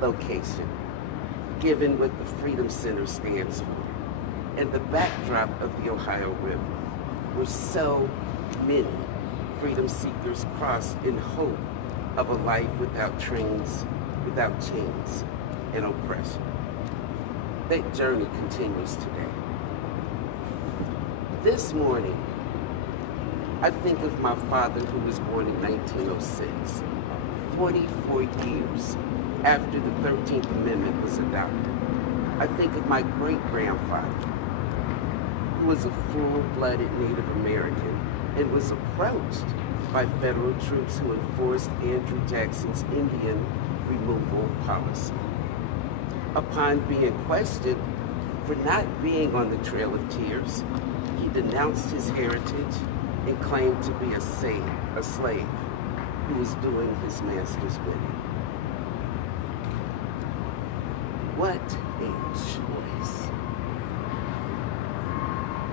location, given what the Freedom Center stands for, and the backdrop of the Ohio River, where so many freedom seekers crossed in hope of a life without trains, without chains, and oppression. That journey continues today. This morning, I think of my father, who was born in 1906, 44 years after the 13th Amendment was adopted. I think of my great-grandfather, who was a full-blooded Native American and was approached by federal troops who enforced Andrew Jackson's Indian removal policy. Upon being questioned for not being on the Trail of Tears, he denounced his heritage and claimed to be a slave who was doing his master's bidding. What a choice.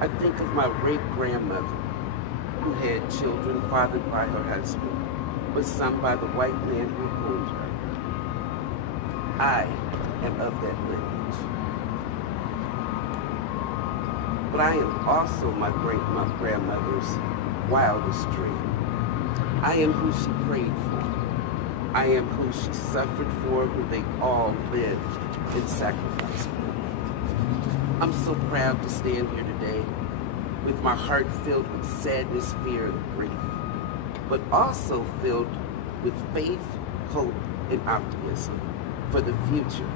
I think of my great-grandmother, who had children fathered by her husband, but some by the white man who owned her. I am of that lineage. But I am also my great-grandmother's wildest dream. I am who she prayed for. I am who she suffered for, who they all lived and sacrificed for. I'm so proud to stand here today with my heart filled with sadness, fear, and grief, but also filled with faith, hope, and optimism for the future,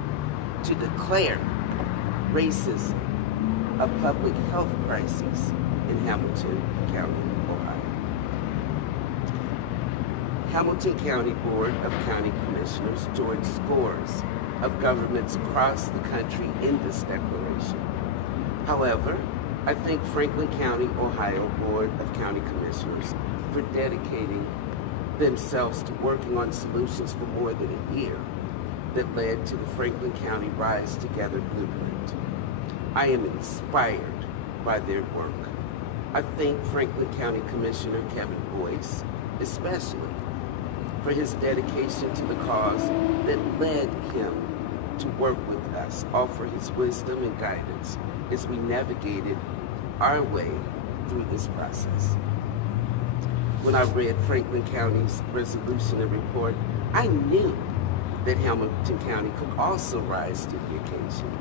to declare racism a public health crisis in Hamilton County, Ohio. Hamilton County Board of County Commissioners joined scores of governments across the country in this declaration. However, I thank Franklin County, Ohio Board of County Commissioners for dedicating themselves to working on solutions for more than a year that led to the Franklin County Rise Together Blueprint. I am inspired by their work. I thank Franklin County Commissioner Kevin Boyce, especially for his dedication to the cause that led him to work with us, offer his wisdom and guidance as we navigated our way through this process. When I read Franklin County's resolution and report, I knew that Hamilton County could also rise to the occasion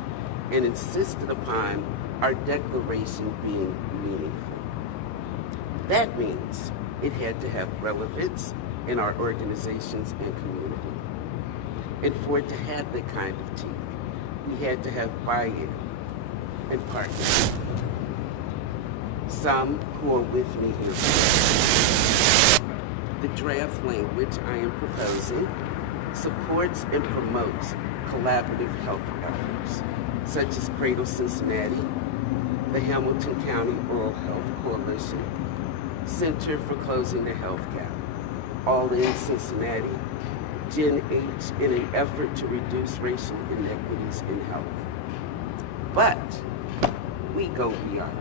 and insisted upon our declaration being meaningful. That means it had to have relevance in our organizations and community. And for it to have that kind of teeth, we had to have buy-in and partnership. Some who are with me here. The draft language I am proposing supports and promotes collaborative health efforts, such as Cradle Cincinnati, the Hamilton County Oral Health Coalition, Center for Closing the Health Gap, All In Cincinnati, Gen H, in an effort to reduce racial inequities in health. But we go beyond.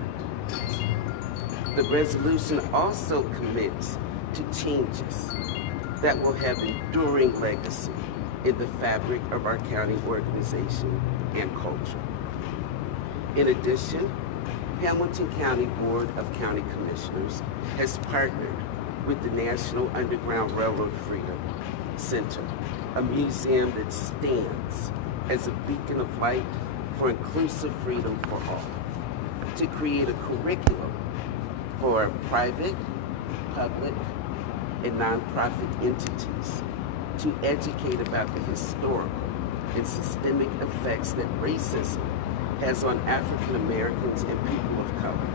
The resolution also commits to changes that will have enduring legacy in the fabric of our county organization and culture. In addition, Hamilton County Board of County Commissioners has partnered with the National Underground Railroad Freedom Center, a museum that stands as a beacon of light for inclusive freedom for all, to create a curriculum for private, public, and nonprofit entities to educate about the historical and systemic effects that racism has on African Americans and people of color,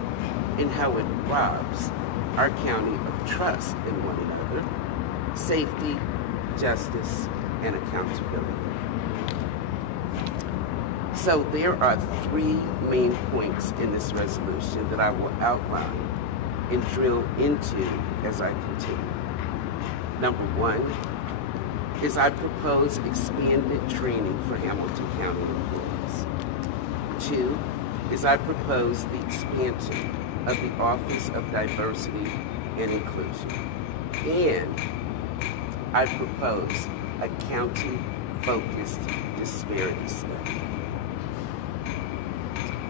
and how it robs our county of trust in one another, safety, justice, and accountability. So there are three main points in this resolution that I will outline and drill into as I continue. Number one is I propose expanded training for Hamilton County employees. Two is I propose the expansion of the Office of Diversity and Inclusion. And I propose a county focused disparity study.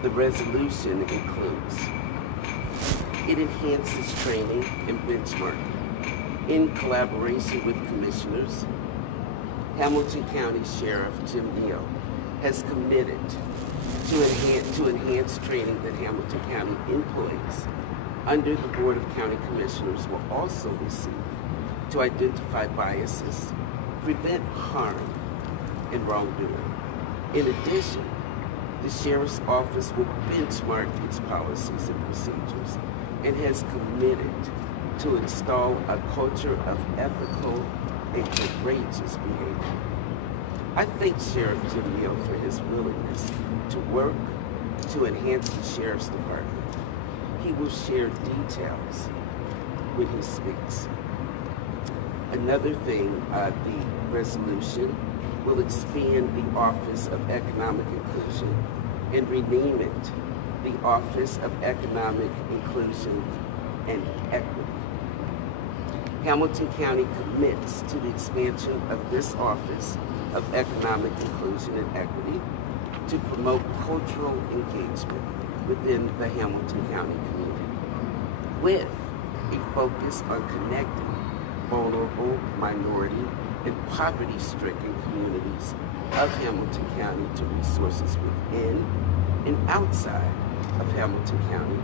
The resolution includes: it enhances training and benchmarking in collaboration with commissioners. Hamilton County Sheriff Jim Neal has committed to enhance training that Hamilton County employees under the Board of County Commissioners will also receive to identify biases, prevent harm, and wrongdoing. In addition, the Sheriff's Office will benchmark its policies and procedures and has committed to install a culture of ethical and courageous behavior. I thank Sheriff Jim Neal for his willingness to work to enhance the Sheriff's Department. He will share details when he speaks. Another thing, the resolution will expand the Office of Economic Inclusion and rename it the Office of Economic Inclusion and Equity. Hamilton County commits to the expansion of this Office of Economic Inclusion and Equity to promote cultural engagement within the Hamilton County community, with a focus on connecting vulnerable, minority, and poverty-stricken communities of Hamilton County to resources within and outside of Hamilton County,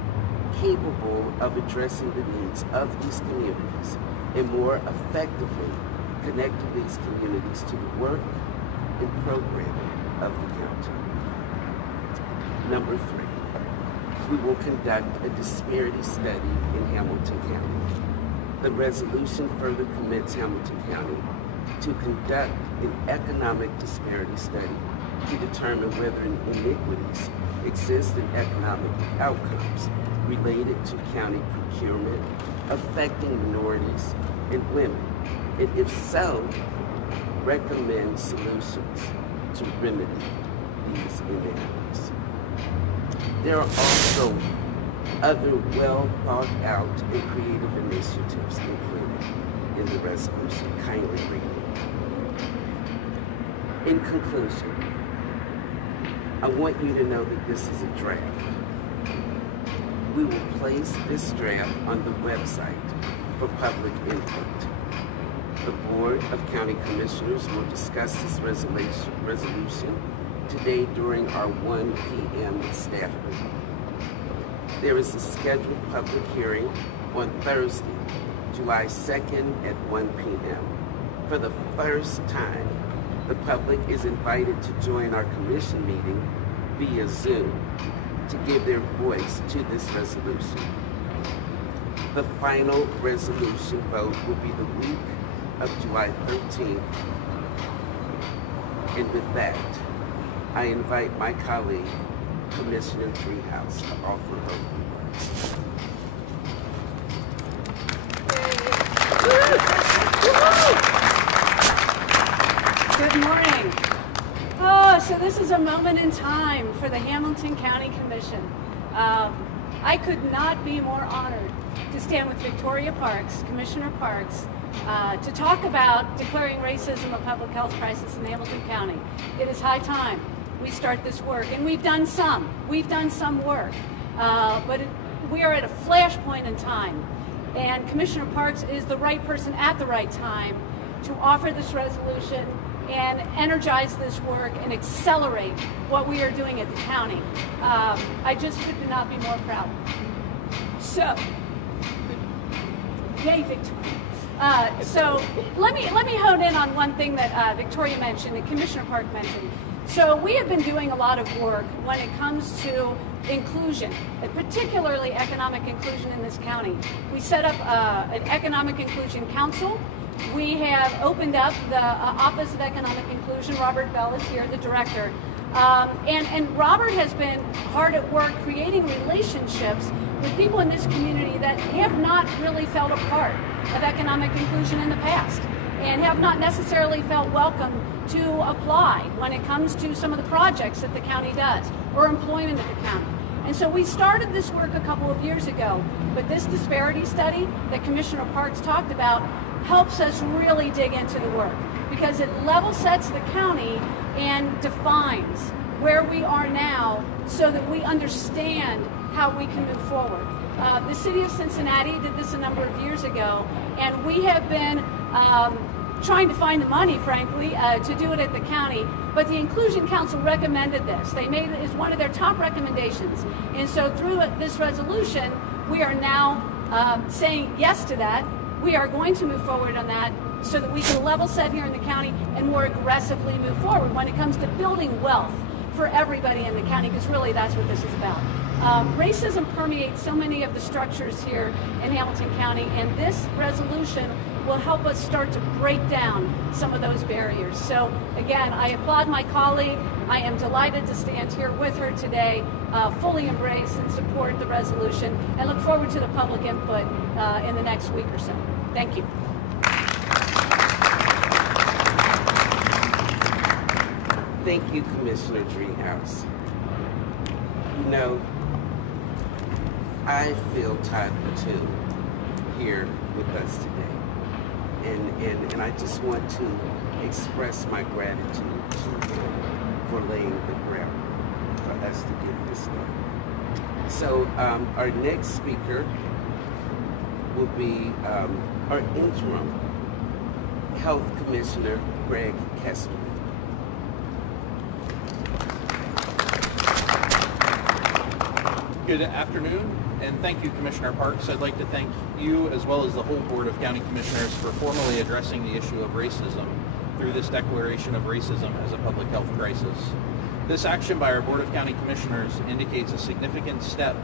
capable of addressing the needs of these communities and more effectively connecting these communities to the work and programming of the county. Number 3, we will conduct a disparity study in Hamilton County. The resolution further commits Hamilton County to conduct an economic disparity study to determine whether inequities exist in economic outcomes related to county procurement affecting minorities and women, and if so, recommend solutions to remedy these inequities. There are also other well thought out and creative initiatives included in the resolution. Kindly read it. In conclusion, I want you to know that this is a draft. We will place this draft on the website for public input. The Board of County Commissioners will discuss this resolution today during our 1 p.m. staff meeting. There is a scheduled public hearing on Thursday, July 2nd at 1 p.m. For the first time, the public is invited to join our commission meeting via Zoom to give their voice to this resolution. The final resolution vote will be the week of July 13th. And with that, I invite my colleague, Commissioner Driehaus, to offer her remarks. Good morning. Oh, so this is a moment in time for the Hamilton County Commission. I could not be more honored to stand with Victoria Parks, Commissioner Parks, to talk about declaring racism a public health crisis in Hamilton County. It is high time we start this work, and we've done some work, but we are at a flashpoint in time, and Commissioner Parks is the right person at the right time to offer this resolution and energize this work and accelerate what we are doing at the county. I just could not be more proud. So, yay, Victoria. So let me hone in on one thing that Victoria mentioned and Commissioner Park mentioned. So we have been doing a lot of work when it comes to inclusion, and particularly economic inclusion in this county. We set up an Economic Inclusion Council. We have opened up the Office of Economic Inclusion. Robert Bell is here, the director. And Robert has been hard at work creating relationships with people in this community that have not really felt a part of economic inclusion in the past and have not necessarily felt welcome to apply when it comes to some of the projects that the county does or employment at the county. And so we started this work a couple of years ago, but this disparity study that Commissioner Parks talked about helps us really dig into the work, because it level sets the county and defines where we are now so that we understand how we can move forward. The city of Cincinnati did this a number of years ago, and we have been trying to find the money, frankly, to do it at the county. But the Inclusion Council recommended this. They made it as one of their top recommendations. And so through this resolution, we are now saying yes to that. We are going to move forward on that so that we can level set here in the county and more aggressively move forward when it comes to building wealth for everybody in the county, because really that's what this is about. Racism permeates so many of the structures here in Hamilton County, and this resolution will help us start to break down some of those barriers. So again, I applaud my colleague. I am delighted to stand here with her today, fully embrace and support the resolution, and look forward to the public input in the next week or so. Thank you. Thank you, Commissioner Driehaus. You know, I feel Todd Patu here with us today. And I just want to express my gratitude to him for laying the ground for us to get this done. So our next speaker will be our interim Health Commissioner, Greg Kester. Good afternoon, and thank you, Commissioner Parks. I'd like to thank you, as well as the whole Board of County Commissioners, for formally addressing the issue of racism through this declaration of racism as a public health crisis. This action by our Board of County Commissioners indicates a significant step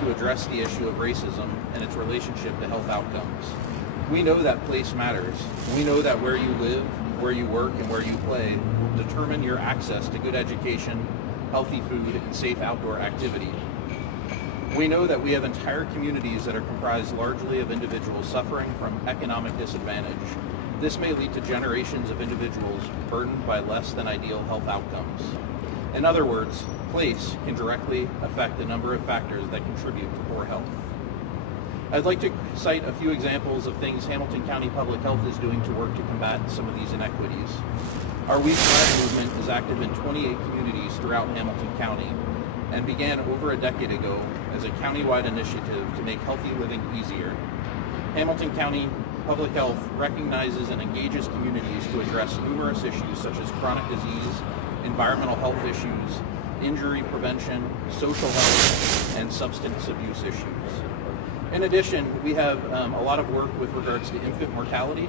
to address the issue of racism and its relationship to health outcomes. We know that place matters. We know that where you live, where you work, and where you play will determine your access to good education, healthy food, and safe outdoor activity. We know that we have entire communities that are comprised largely of individuals suffering from economic disadvantage. This may lead to generations of individuals burdened by less than ideal health outcomes. In other words, place can directly affect a number of factors that contribute to poor health. I'd like to cite a few examples of things Hamilton County Public Health is doing to work to combat some of these inequities. Our We Thrive movement is active in 28 communities throughout Hamilton County and began over a decade ago as a countywide initiative to make healthy living easier. Hamilton County Public Health recognizes and engages communities to address numerous issues such as chronic disease, environmental health issues, injury prevention, social health, and substance abuse issues. In addition, we have a lot of work with regards to infant mortality.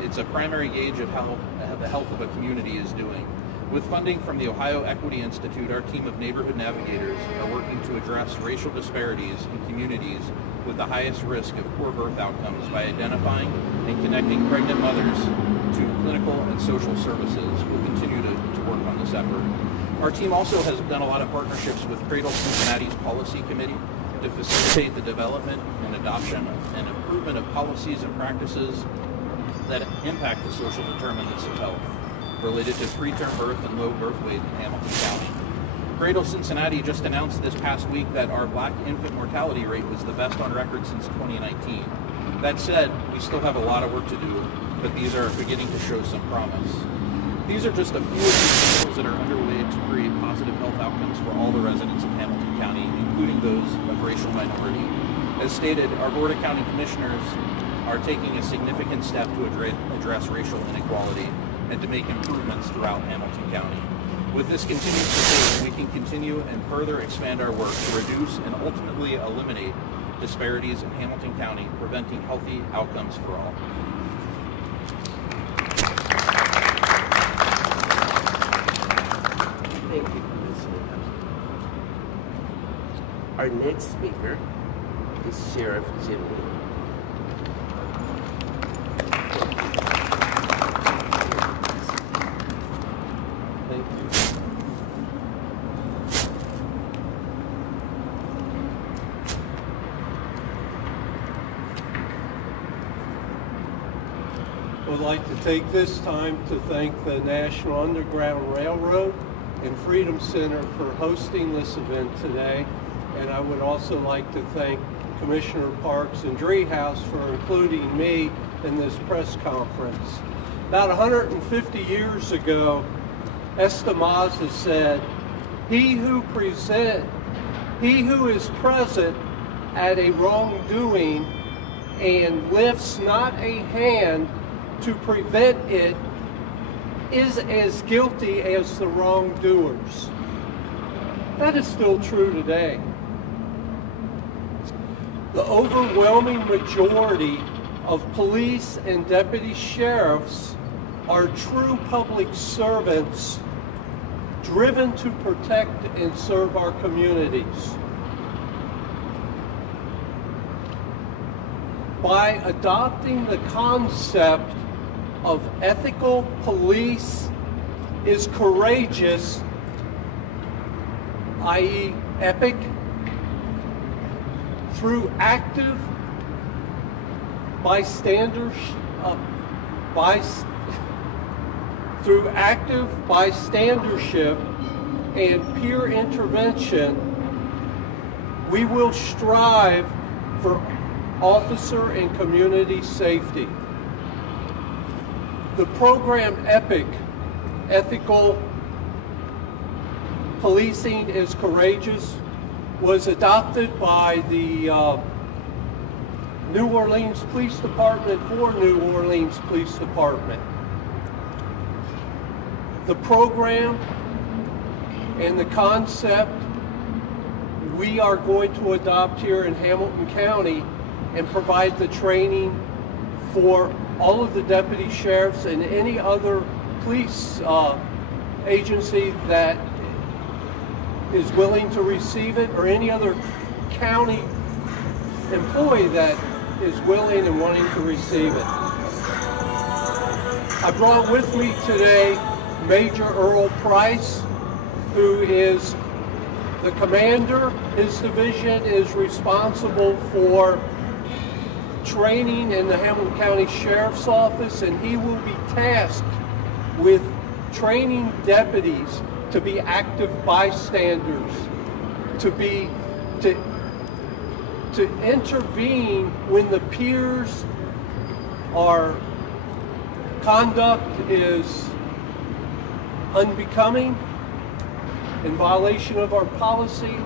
It's a primary gauge of how the health of a community is doing. With funding from the Ohio Equity Institute, our team of neighborhood navigators are working to address racial disparities in communities with the highest risk of poor birth outcomes by identifying and connecting pregnant mothers to clinical and social services. We'll continue to work on this effort. Our team also has done a lot of partnerships with Cradle Cincinnati's Policy Committee to facilitate the development and adoption and improvement of policies and practices that impact the social determinants of health related to preterm birth and low birth weight in Hamilton County. Cradle Cincinnati just announced this past week that our black infant mortality rate was the best on record since 2019. That said, we still have a lot of work to do, but these are beginning to show some promise. These are just a few of the examples that are underway to create positive health outcomes for all the residents of Hamilton County, including those of racial minority. As stated, our Board of County Commissioners are taking a significant step to address racial inequality and to make improvements throughout Hamilton County. With this continued support, we can continue and further expand our work to reduce and ultimately eliminate disparities in Hamilton County, preventing healthy outcomes for all. Thank you, Commissioner. Our next speaker is Sheriff Jim Lee. I would like to take this time to thank the National Underground Railroad and Freedom Center for hosting this event today. And I would also like to thank Commissioner Parks and Driehaus for including me in this press conference. About 150 years ago, Estemaza said, he who is present at a wrongdoing and lifts not a hand to prevent it is as guilty as the wrongdoers. That is still true today. The overwhelming majority of police and deputy sheriffs are true public servants driven to protect and serve our communities. By adopting the concept of ethical police is courageous, i.e. EPIC, through active bystandership and peer intervention, we will strive for officer and community safety. The program EPIC, Ethical Policing is Courageous, was adopted by the New Orleans Police Department for New Orleans Police Department. The program and the concept we are going to adopt here in Hamilton County and provide the training for all of the deputy sheriffs and any other police agency that is willing to receive it, or any other county employee that is willing and wanting to receive it. I brought with me today Major Earl Price, who is the commander. His division is responsible for training in the Hamilton County Sheriff's Office, and he will be tasked with training deputies to be active bystanders, to intervene when the peers' conduct is unbecoming, in violation of our policy,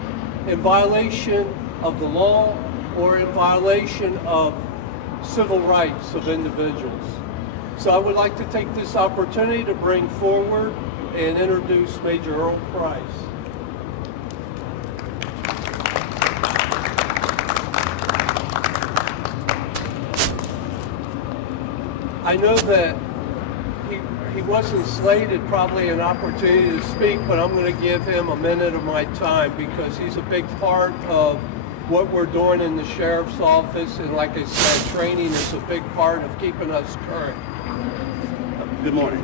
in violation of the law, or in violation of civil rights of individuals. So I would like to take this opportunity to bring forward and introduce Major Earl Price. I know that he wasn't slated probably an opportunity to speak, but I'm going to give him a minute of my time because he's a big part of what we're doing in the Sheriff's Office, and like I said, training is a big part of keeping us current. Good morning.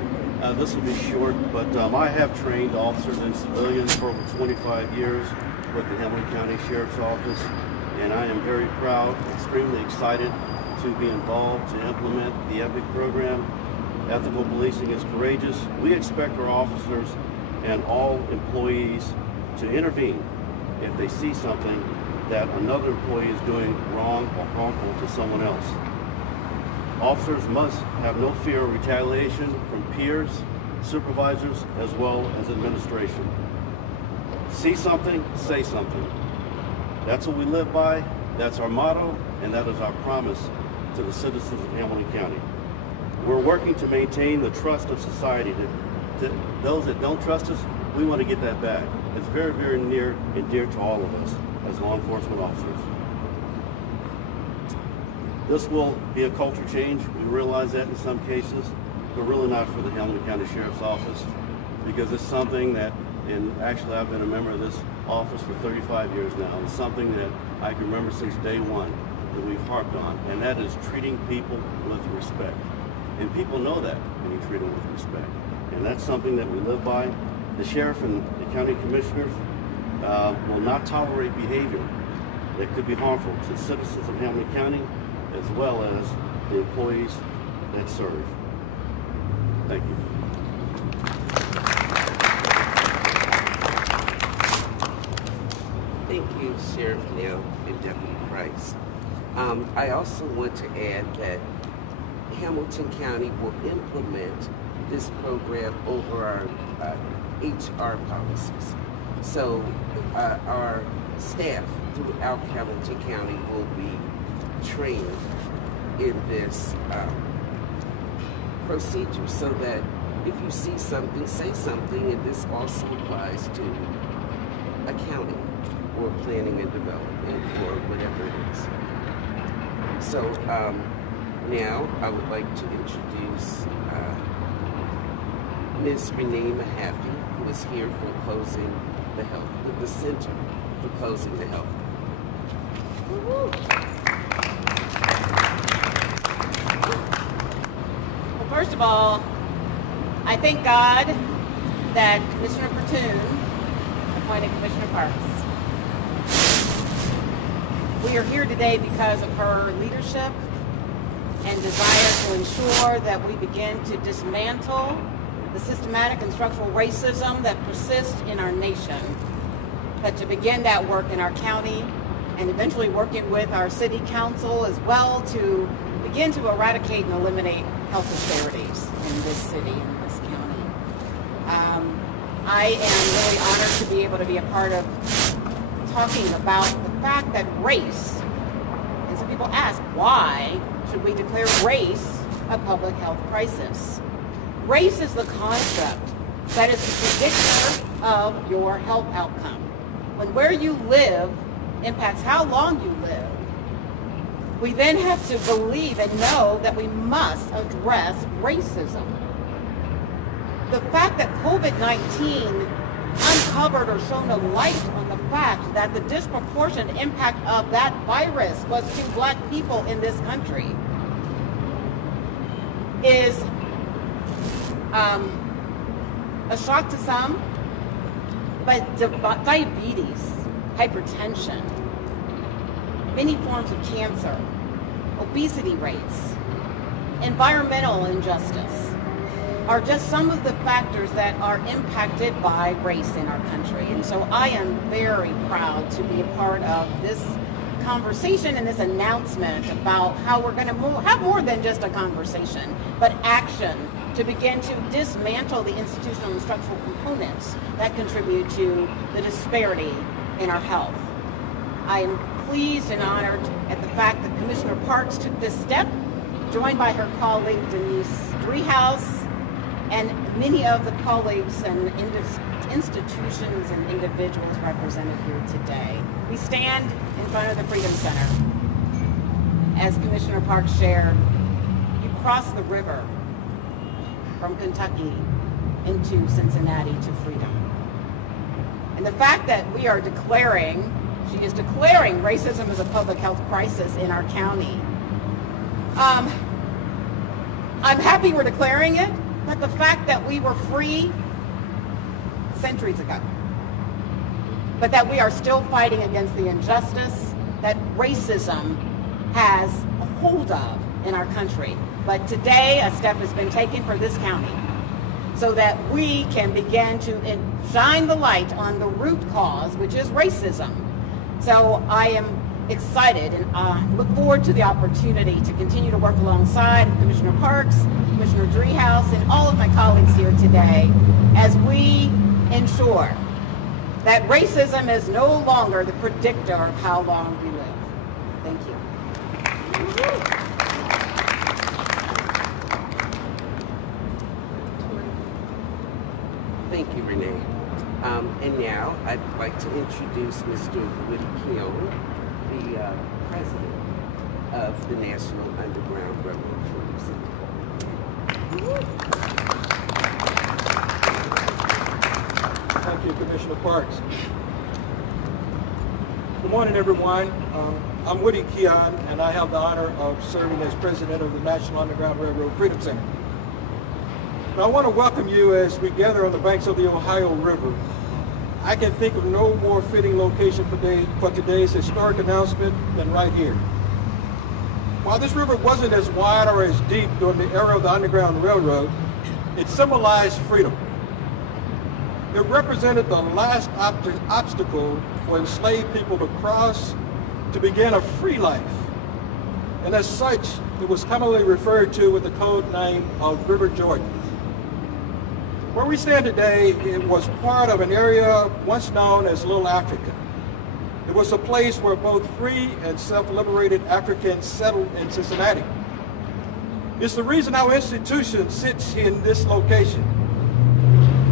This will be short, but I have trained officers and civilians for over 25 years with the Hamilton County Sheriff's Office, and I am very proud, extremely excited to be involved to implement the EPIC program. Ethical policing is courageous. We expect our officers and all employees to intervene if they see something that another employee is doing wrong or harmful to someone else. Officers must have no fear of retaliation from peers, supervisors, as well as administration. See something, say something. That's what we live by, that's our motto, and that is our promise to the citizens of Hamilton County. We're working to maintain the trust of society. Those that don't trust us, we want to get that back. It's very, very near and dear to all of us as law enforcement officers. This will be a culture change. We realize that in some cases, but really not for the Hamilton County Sheriff's Office, because it's something that, and actually I've been a member of this office for 35 years now. It's something that I can remember since day one that we've harped on, and that is treating people with respect. And people know that when you treat them with respect. And that's something that we live by. The sheriff and the county commissioners will not tolerate behavior that could be harmful to citizens of Hamilton County, as well as the employees that serve. Thank you. Thank you, Sheriff Neal and Deputy Price. I also want to add that Hamilton County will implement this program over our HR policies. So our staff throughout Hamilton County will be trained in this procedure, so that if you see something, say something, and this also applies to accounting or planning and development or whatever it is. So now I would like to introduce Ms. Renee Mahaffey, who is here for closing the health, with the Center for Closing the Health. Well, first of all, I thank God that Commissioner Platoon appointed Commissioner Parks. We are here today because of her leadership and desire to ensure that we begin to dismantle the systematic and structural racism that persists in our nation, but to begin that work in our county and eventually working with our city council as well to begin to eradicate and eliminate health disparities in this city, in this county. I am really honored to be able to be a part of talking about the fact that race, and some people ask, why should we declare race a public health crisis? Race is the concept that is the predictor of your health outcome. When where you live impacts how long you live, we then have to believe and know that we must address racism. The fact that COVID-19 uncovered or shone a light on the fact that the disproportionate impact of that virus was to Black people in this country is a shock to some, but diabetes, hypertension, many forms of cancer, obesity rates, environmental injustice are just some of the factors that are impacted by race in our country. And so I am very proud to be a part of this conversation and this announcement about how we're going to have more than just a conversation, but action to begin to dismantle the institutional and structural components that contribute to the disparity in our health. I am pleased and honored at the fact that Commissioner Parks took this step, joined by her colleague Denise Driehaus, and many of the colleagues and institutions and individuals represented here today. We stand in front of the Freedom Center. As Commissioner Parks shared, you cross the river from Kentucky into Cincinnati to freedom. And the fact that we are declaring, she is declaring racism as a public health crisis in our county. I'm happy we're declaring it, but the fact that we were free centuries ago, but that we are still fighting against the injustice that racism has a hold of in our country. But today, a step has been taken for this county so that we can begin to shine the light on the root cause, which is racism. So I am excited and look forward to the opportunity to continue to work alongside Commissioner Parks, Commissioner Driehaus, and all of my colleagues here today as we ensure that racism is no longer the predictor of how long we live. Thank you. Thank you, Renee. And now I'd like to introduce Mr. Woody Keown, the president of the National Underground Railroad Freedom Center. Thank you, Commissioner Parks. Good morning, everyone. I'm Woody Keown, and I have the honor of serving as president of the National Underground Railroad Freedom Center. And I want to welcome you as we gather on the banks of the Ohio River. I can think of no more fitting location for today's historic announcement than right here. While this river wasn't as wide or as deep during the era of the Underground Railroad, it symbolized freedom. It represented the last obstacle for enslaved people to cross to begin a free life. and as such, it was commonly referred to with the code name of River Jordan. Where we stand today, it was part of an area once known as Little Africa. It was a place where both free and self-liberated Africans settled in Cincinnati. It's the reason our institution sits in this location.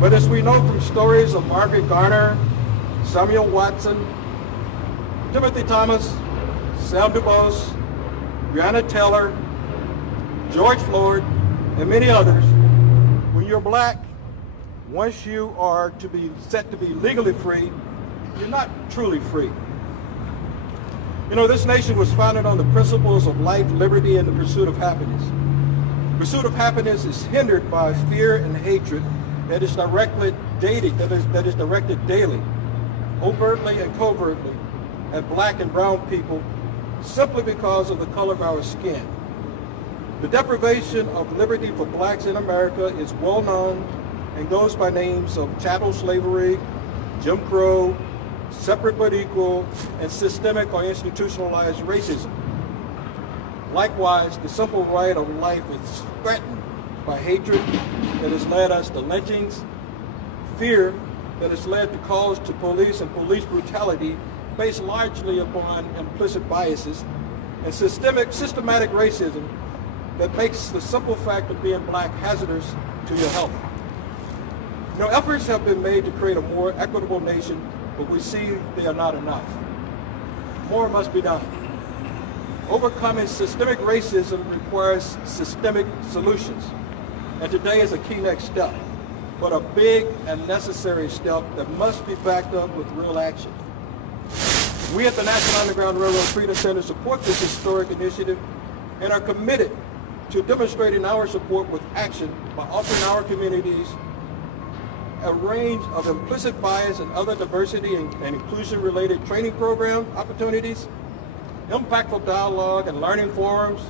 But as we know from stories of Margaret Garner, Samuel Watson, Timothy Thomas, Sam DuBose, Breonna Taylor, George Floyd, and many others, when you're black, once you are set to be legally free, you're not truly free. You know, this nation was founded on the principles of life, liberty, and the pursuit of happiness. Pursuit of happiness is hindered by fear and hatred that is directed daily, overtly and covertly, at black and brown people simply because of the color of our skin. The deprivation of liberty for blacks in America is well known and goes by names of chattel slavery, Jim Crow, separate but equal, and systemic or institutionalized racism. Likewise, the simple right of life is threatened by hatred that has led us to lynchings, fear that has led to calls to police and police brutality based largely upon implicit biases, and systematic racism that makes the simple fact of being black hazardous to your health. You know, efforts have been made to create a more equitable nation, but we see they are not enough. More must be done. Overcoming systemic racism requires systemic solutions, and today is a key next step, but a big and necessary step that must be backed up with real action. We at the National Underground Railroad Freedom Center support this historic initiative and are committed to demonstrating our support with action by offering our communities a range of implicit bias and other diversity and inclusion related training program opportunities, impactful dialogue and learning forums,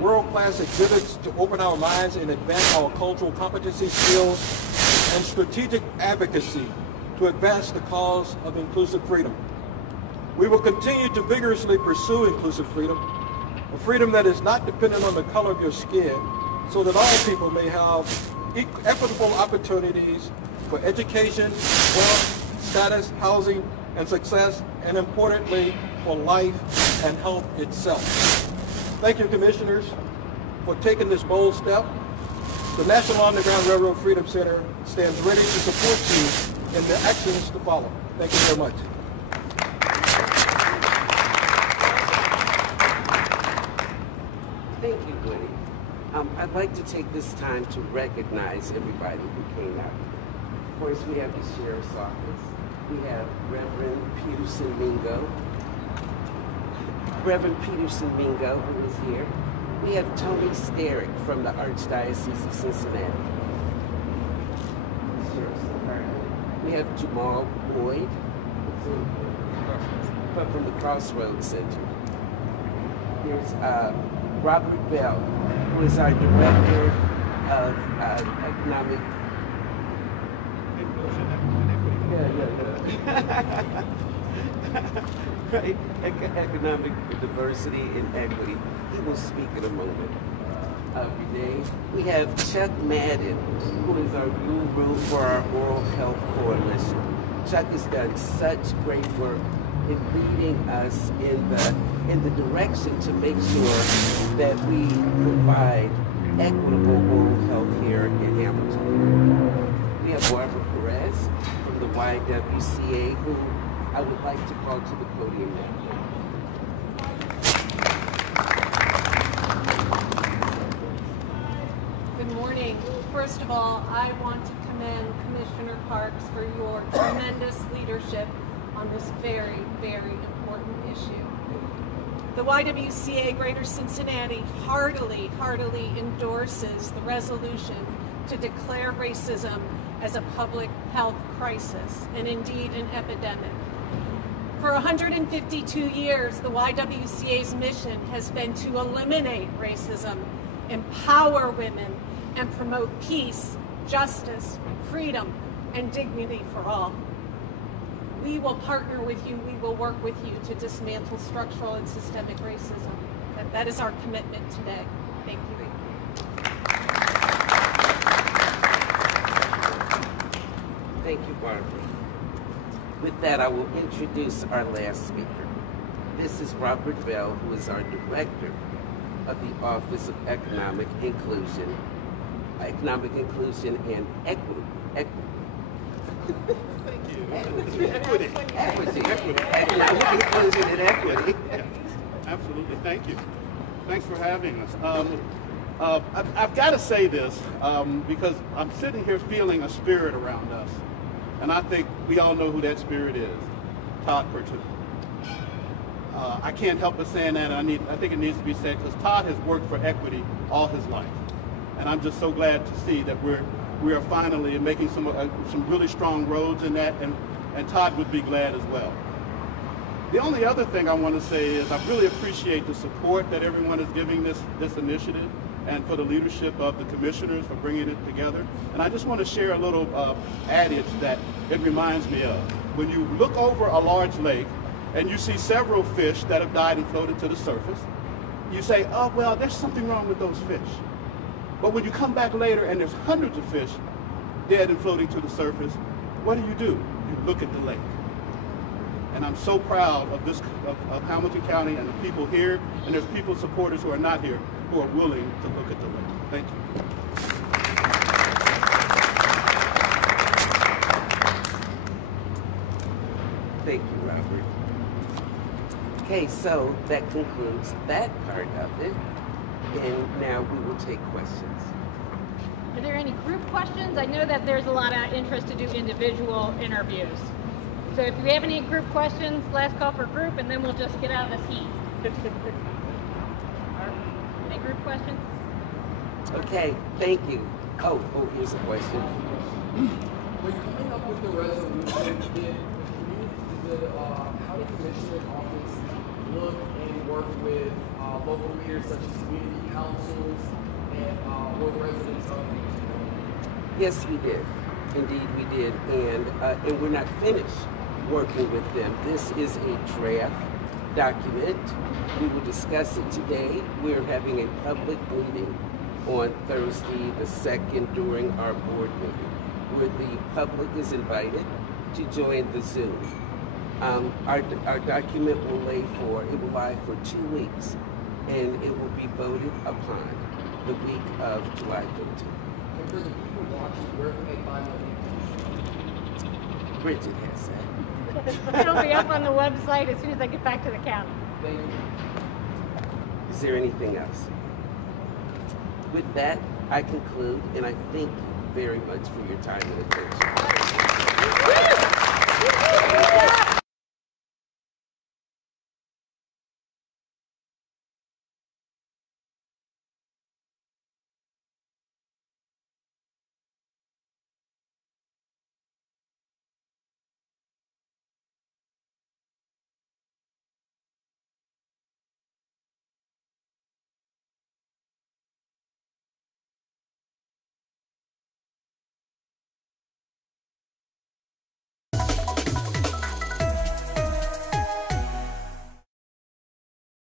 world-class exhibits to open our minds and advance our cultural competency skills, and strategic advocacy to advance the cause of inclusive freedom. We will continue to vigorously pursue inclusive freedom, a freedom that is not dependent on the color of your skin, so that all people may have equitable opportunities for education, wealth, status, housing, and success, and importantly, for life and health itself. Thank you, Commissioners, for taking this bold step. The National Underground Railroad Freedom Center stands ready to support you in the actions to follow. Thank you very much. Thank you, Woody. I'd like to take this time to recognize everybody who came out. Of course, we have the Sheriff's Office. We have Reverend Peterson Mingo. Who is here. We have Tony Sterick from the Archdiocese of Cincinnati. We have Jamal Boyd from the Crossroads Center. Here's Robert Bell, who is our Director of Economic right, economic diversity and equity. He will speak in a moment. Renee, we have Chuck Madden, who is our guru for our Oral Health Coalition. Chuck has done such great work in leading us in the direction to make sure that we provide equitable oral health here in Hamilton. We have Barbara Perez from the YWCA, who I would like to call to the podium now. Good morning. First of all, I want to commend Commissioner Parks for your tremendous leadership on this very, very important issue. The YWCA Greater Cincinnati heartily endorses the resolution to declare racism as a public health crisis and indeed an epidemic. For 152 years, the YWCA's mission has been to eliminate racism, empower women, and promote peace, justice, freedom, and dignity for all. We will partner with you, we will work with you to dismantle structural and systemic racism. That is our commitment today. Thank you. Thank you, Barbara. With that, I will introduce our last speaker. This is Robert Bell, who is our Director of the Office of Economic Inclusion and Equity. Thank you. Equity. Economic inclusion and equity. Yeah, absolutely. Thank you. Thanks for having us. I've got to say this because I'm sitting here feeling a spirit around us. And I think we all know who that spirit is, Todd Pertut. I can't help but saying that, and I think it needs to be said, because Todd has worked for equity all his life. And I'm just so glad to see that we are finally making some really strong roads in that, and Todd would be glad as well. The only other thing I want to say is I really appreciate the support that everyone is giving this initiative, and for the leadership of the commissioners for bringing it together. And I just want to share a little adage that it reminds me of. When you look over a large lake and you see several fish that have died and floated to the surface, you say, oh, well, there's something wrong with those fish. But when you come back later and there's hundreds of fish dead and floating to the surface, what do? You look at the lake. And I'm so proud of this, of Hamilton County and the people here, and there's people, supporters who are not here, who are willing to look at the lake. Thank you. Thank you, Robert. Okay, so that concludes that part of it. And now we will take questions. Are there any group questions? I know that there's a lot of interest to do individual interviews. So if you have any group questions, last call for group, and then we'll just get out of this heat. Any group questions? Okay, thank you. Oh, here's a question. When coming up with the resolution, did County Commissioner's Office look and work with local leaders such as community councils and or residents of the community? Yes, we did. Indeed, we did. And we're not finished working with them. This is a draft document. We will discuss it today. We're having a public meeting on Thursday the 2nd during our board meeting, where the public is invited to join the Zoom. Our document will lie for 2 weeks, and it will be voted upon the week of July 15th. And for the people watching, where can they find the link? Bridget has that. It'll be up on the website as soon as I get back to the county. Thank you. Is there anything else? With that, I conclude, and I thank you very much for your time and attention.